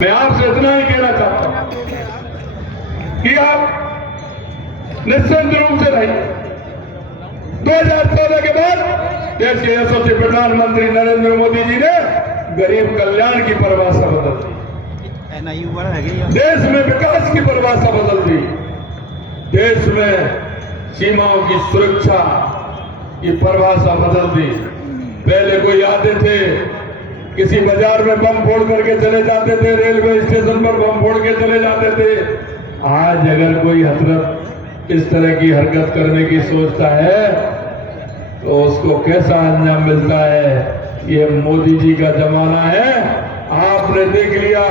मैं आपसे इतना ही कहना चाहता हूं कि आप निश्चित रूप से रहिए। 2014 के बाद देश के यशस्वी प्रधानमंत्री नरेंद्र मोदी जी ने गरीब कल्याण की परिभाषा बदल दी, देश में विकास की परिभाषा बदल दी, देश में सीमाओं की सुरक्षा की परिभाषा बदल दी। पहले कोई आते थे किसी बाजार में बम फोड़ करके चले जाते थे, रेलवे स्टेशन पर बम फोड़ के चले जाते थे। आज अगर कोई हजरत इस तरह की हरकत करने की सोचता है तो उसको कैसा अंजाम मिलता है। ये मोदी जी का जमाना है। आपने देख लिया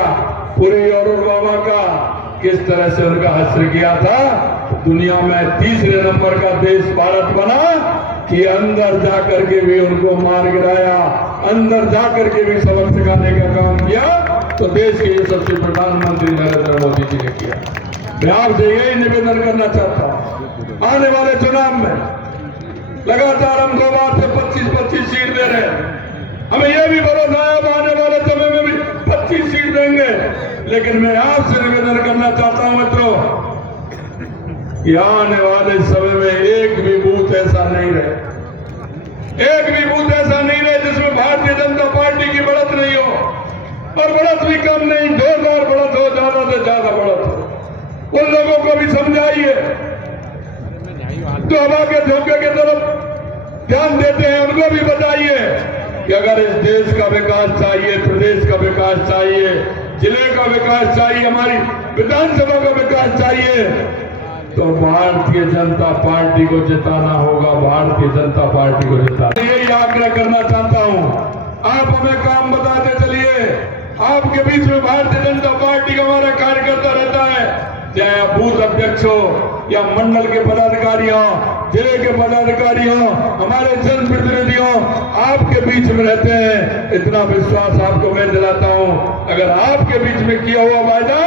पुरी और पुलवामा का किस तरह से उनका हश्र किया था। दुनिया में तीसरे नंबर का देश भारत बना कि अंदर जाकर के भी उनको मार गिराया, अंदर जाकर के भी सबक सिखाने का काम किया तो देश के यशस्वी प्रधानमंत्री नरेंद्र मोदी जी ने किया। मैं आपसे यही निवेदन करना चाहता हूं, आने वाले चुनाव में लगातार हम 2 बार से 25-25 सीट दे रहे हैं। हमें यह भी भरोसा है अब आने वाले समय में भी 25 सीट देंगे। लेकिन मैं आपसे निवेदन करना चाहता हूं मित्रों कि आने वाले समय में एक भी बूथ ऐसा नहीं रहे, एक भी बूथ ऐसा नहीं रहे जिसमें भारतीय जनता पार्टी की बढ़त नहीं हो, और बढ़त भी कम नहीं, जोरदार बढ़त हो, ज्यादा से ज्यादा बढ़त हो। उन लोगों को भी समझाइए जो हवा के झोंके की तरफ ध्यान देते हैं, उनको भी बताइए कि अगर इस देश का विकास चाहिए, प्रदेश का विकास चाहिए, जिले का विकास चाहिए, हमारी विधानसभा का विकास चाहिए तो भारतीय जनता पार्टी को जिताना होगा, भारतीय जनता पार्टी को जिताना। यही आग्रह करना चाहता हूं, आप हमें काम बताते चलिए। आपके बीच में भारतीय जनता पार्टी का हमारा कार्यकर्ता रहता है, चाहे आप बूथ अध्यक्ष हो या मंडल के पदाधिकारी हो, जिले के पदाधिकारी हो, हमारे जनप्रतिनिधि हो, आपके बीच में रहते हैं। इतना विश्वास आपको मैं दिलाता हूं, अगर आपके बीच में किया हुआ वायदा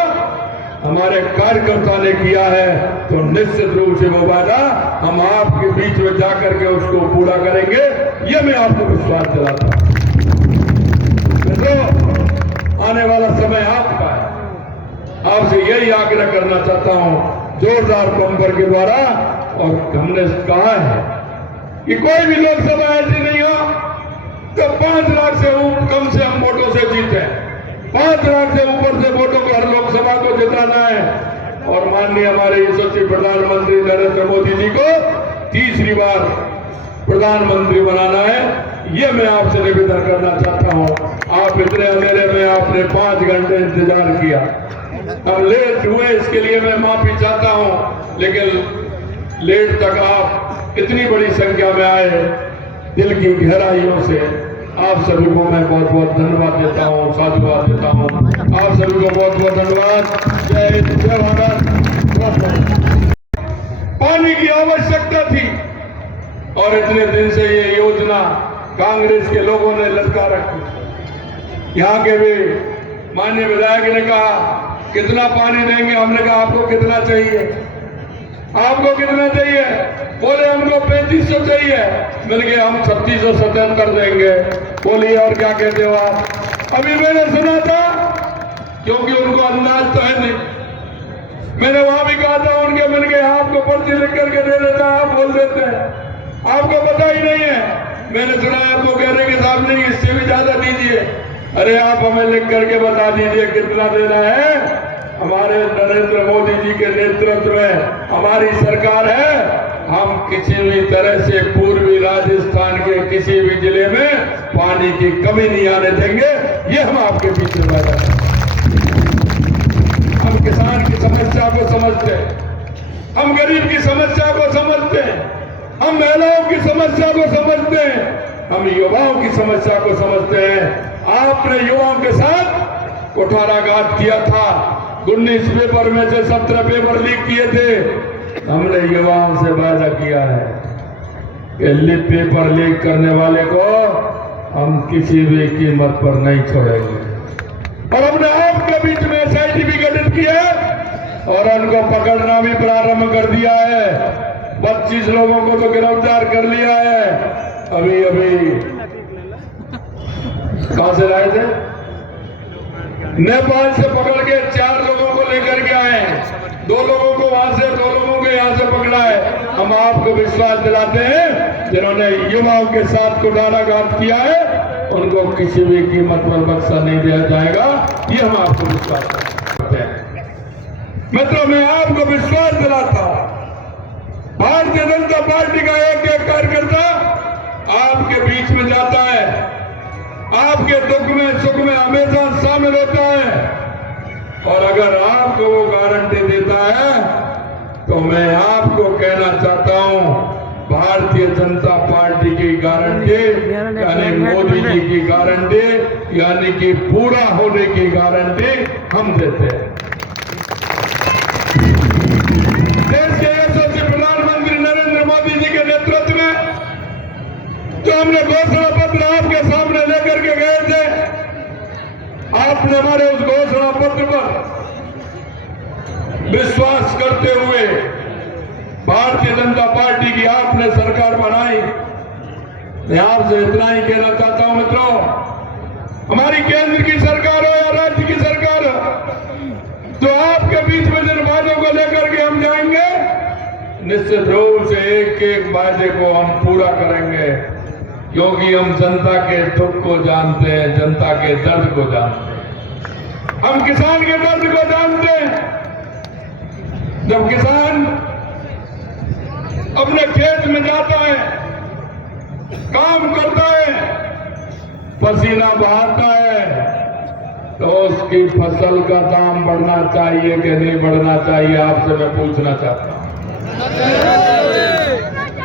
हमारे कार्यकर्ता ने किया है तो निश्चित रूप से वो वादा हम आपके बीच में जाकर के उसको पूरा करेंगे। ये मैं आपको विश्वास दिलाता हूं। मित्रों, आने वाला समय आपका है। आपसे यही आग्रह करना चाहता हूं जोरदार बम्पर के द्वारा। और हमने कहा है कि कोई भी लोकसभा ऐसी नहीं हो तो 5 लाख से कम से हम वोटों से जीते। 5 लाख से ऊपर से वोटों को हर लोकसभा को जिताना है और माननीय हमारे यशस्वी प्रधानमंत्री नरेंद्र मोदी जी को तीसरी बार प्रधानमंत्री बनाना है। ये मैं आपसे निवेदन करना चाहता हूं। आप इतने अंधेरे में आपने 5 घंटे इंतजार किया, हम लेट हुए, इसके लिए मैं माफी चाहता हूं। लेकिन लेट तक आप इतनी बड़ी संख्या में आए, दिल की गहराइयों से आप सभी को मैं बहुत बहुत धन्यवाद देता हूँ, साधुवाद देता हूँ। आप सभी को बहुत बहुत धन्यवाद। जय हिंद, जय भारत। पानी की आवश्यकता थी और इतने दिन से ये योजना कांग्रेस के लोगों ने लटका रखी। यहाँ के भी माननीय विधायक ने कहा कितना पानी देंगे, हमने कहा आपको कितना चाहिए, आपको कितना चाहिए? बोले हमको 3500 चाहिए। मैंने कहा हम 3677 देंगे। बोलिए और क्या कहते हो आप? अभी मैंने सुना था, क्योंकि उनको अंदाज तो है नहीं, मैंने वहां भी कहा था उनके, मैंने कहा आपको पर्ची लिख करके दे देता, आप बोल देते हैं, आपको पता ही नहीं है। मैंने सुना आपको कह रहे कि साहब नहीं इससे भी ज्यादा दीजिए। अरे आप हमें लिख करके बता दीजिए कितना देना है। हमारे नरेंद्र मोदी जी के नेतृत्व में हमारी सरकार है। हम किसी भी तरह से पूर्वी राजस्थान के किसी भी जिले में पानी की कमी नहीं आने देंगे। ये हम आपके पीछे वादा हैं। हम किसान की समस्या को समझते हैं, हम गरीब की समस्या को समझते हैं, हम महिलाओं की समस्या को समझते हैं, हम युवाओं की समस्या को समझते हैं। आपने युवाओं के साथ कुठाराघात किया था, 19 पेपर में से 17 पेपर लीक किए थे। हमने युवाओं से वादा किया है कि पेपर लीक करने वाले को हम किसी भी कीमत पर नहीं छोड़ेंगे। और हमने आपके बीच में SIT भी गठित किया और उनको पकड़ना भी प्रारंभ कर दिया है। 25 लोगों को तो गिरफ्तार कर लिया है। अभी कहां से लाए थे? नेपाल से पकड़ के 4 लोगों को लेकर के आए, 2 लोगों को वहां से, 2 लोगों को यहाँ से पकड़ा है। हम आपको विश्वास दिलाते हैं जिन्होंने युवाओं के साथ कुठाराघात किया है उनको किसी भी कीमत पर बख्शा नहीं दिया जाएगा, ये हम आपको विश्वास करते हैं। मित्रों, मैं आपको विश्वास दिलाता हूं, भारतीय जनता पार्टी का एक एक कार्यकर्ता आपके बीच में जाता है, आपके दुख में सुख में हमेशा शामिल होता है, और अगर आपको वो गारंटी देता है तो मैं आपको कहना चाहता हूं, भारतीय जनता पार्टी की गारंटी यानी मोदी जी की गारंटी यानी कि पूरा होने की गारंटी हम देते हैं। देश के यशस्वी प्रधानमंत्री नरेंद्र मोदी जी के नेतृत्व में जो हमने घोषणा पत्र आपके सामने लेकर के गए थे, आपने हमारे उस घोषणा पत्र पर विश्वास करते हुए भारतीय जनता पार्टी की आपने सरकार बनाई। मैं आपसे इतना ही कहना चाहता हूं मित्रों, हमारी केंद्र की सरकार हो या राज्य की सरकार हो, तो आपके बीच में जिन वादों को लेकर के हम जाएंगे, निश्चित रूप से एक एक वादे को हम पूरा करेंगे, क्योंकि हम जनता के दुख को जानते हैं, जनता के दर्द को जानते हैं, हम किसान के दर्द को जानते हैं। जब किसान अपने खेत में जाता है, काम करता है, पसीना बहाता है, तो उसकी फसल का दाम बढ़ना चाहिए कि नहीं बढ़ना चाहिए, आपसे मैं पूछना चाहता हूं।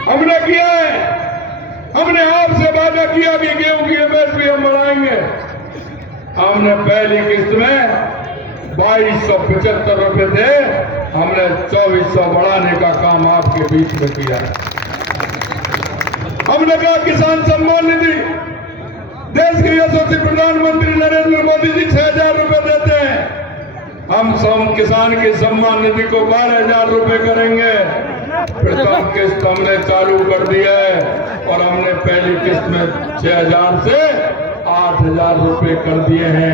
हमने किया है, हमने आपसे वादा किया कि गेहूं की एमएसपी हम बढ़ाएंगे। हमने पहली किस्त में 2275 रुपए थे, हमने 2400 बढ़ाने का काम आपके बीच में किया है। हमने कहा किसान सम्मान निधि, देश के यशस्वी प्रधानमंत्री नरेंद्र मोदी जी 6000 रुपए देते हैं, हम किसान की सम्मान निधि को 12000 रुपए करेंगे। प्रथम किस्त हमने चालू कर दी है और हमने पहली किस्त में 6000 से 8000 रुपए कर दिए हैं।